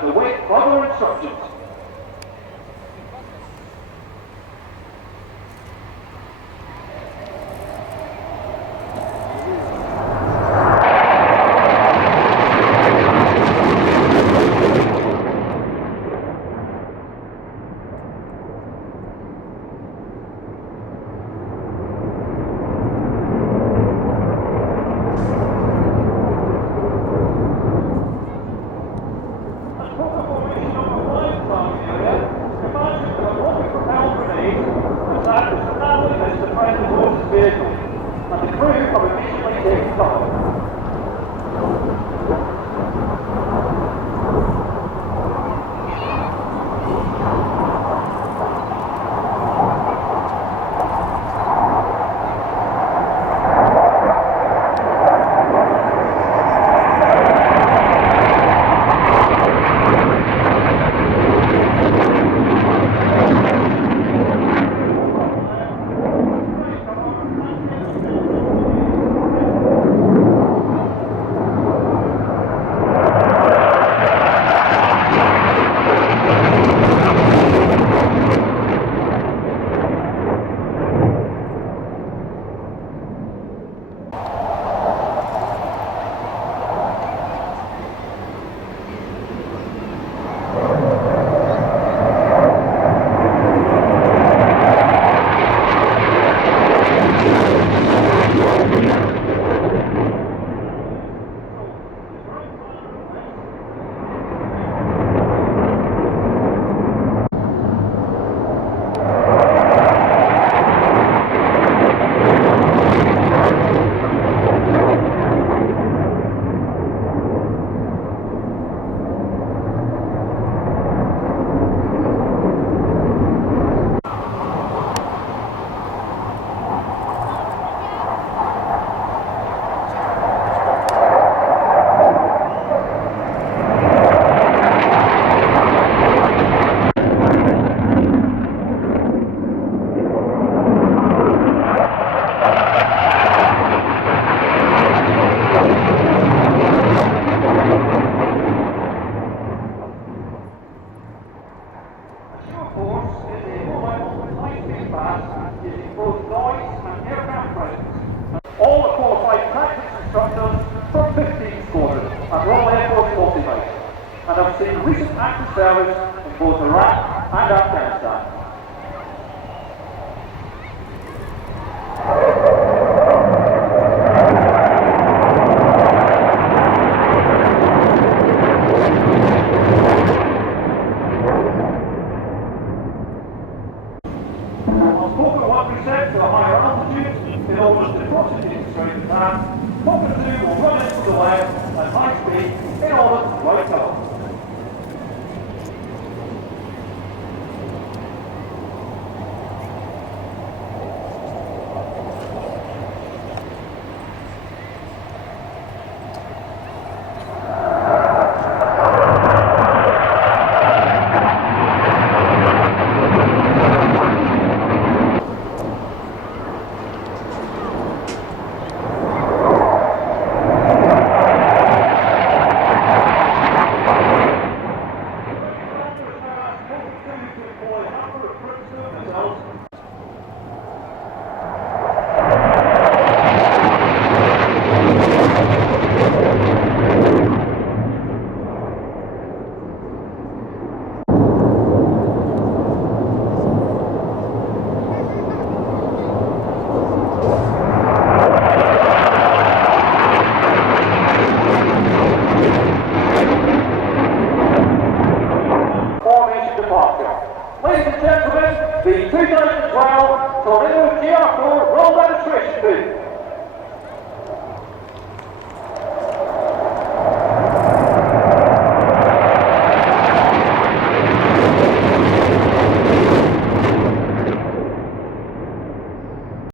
and await further instructions. And the crew have immediately taken cover. Using both noise and aircraft presence. All are qualified tactics instructors from 15 Squadron at Royal Air Force 49 and have seen recent active service in both Iraq and Afghanistan. To a higher altitude in order to prostitute the straight path. Fokker 2 will run into the left at high speed in order to right up. Ladies and gentlemen, the 2012 Tornado GR4 World Demonstration Booth.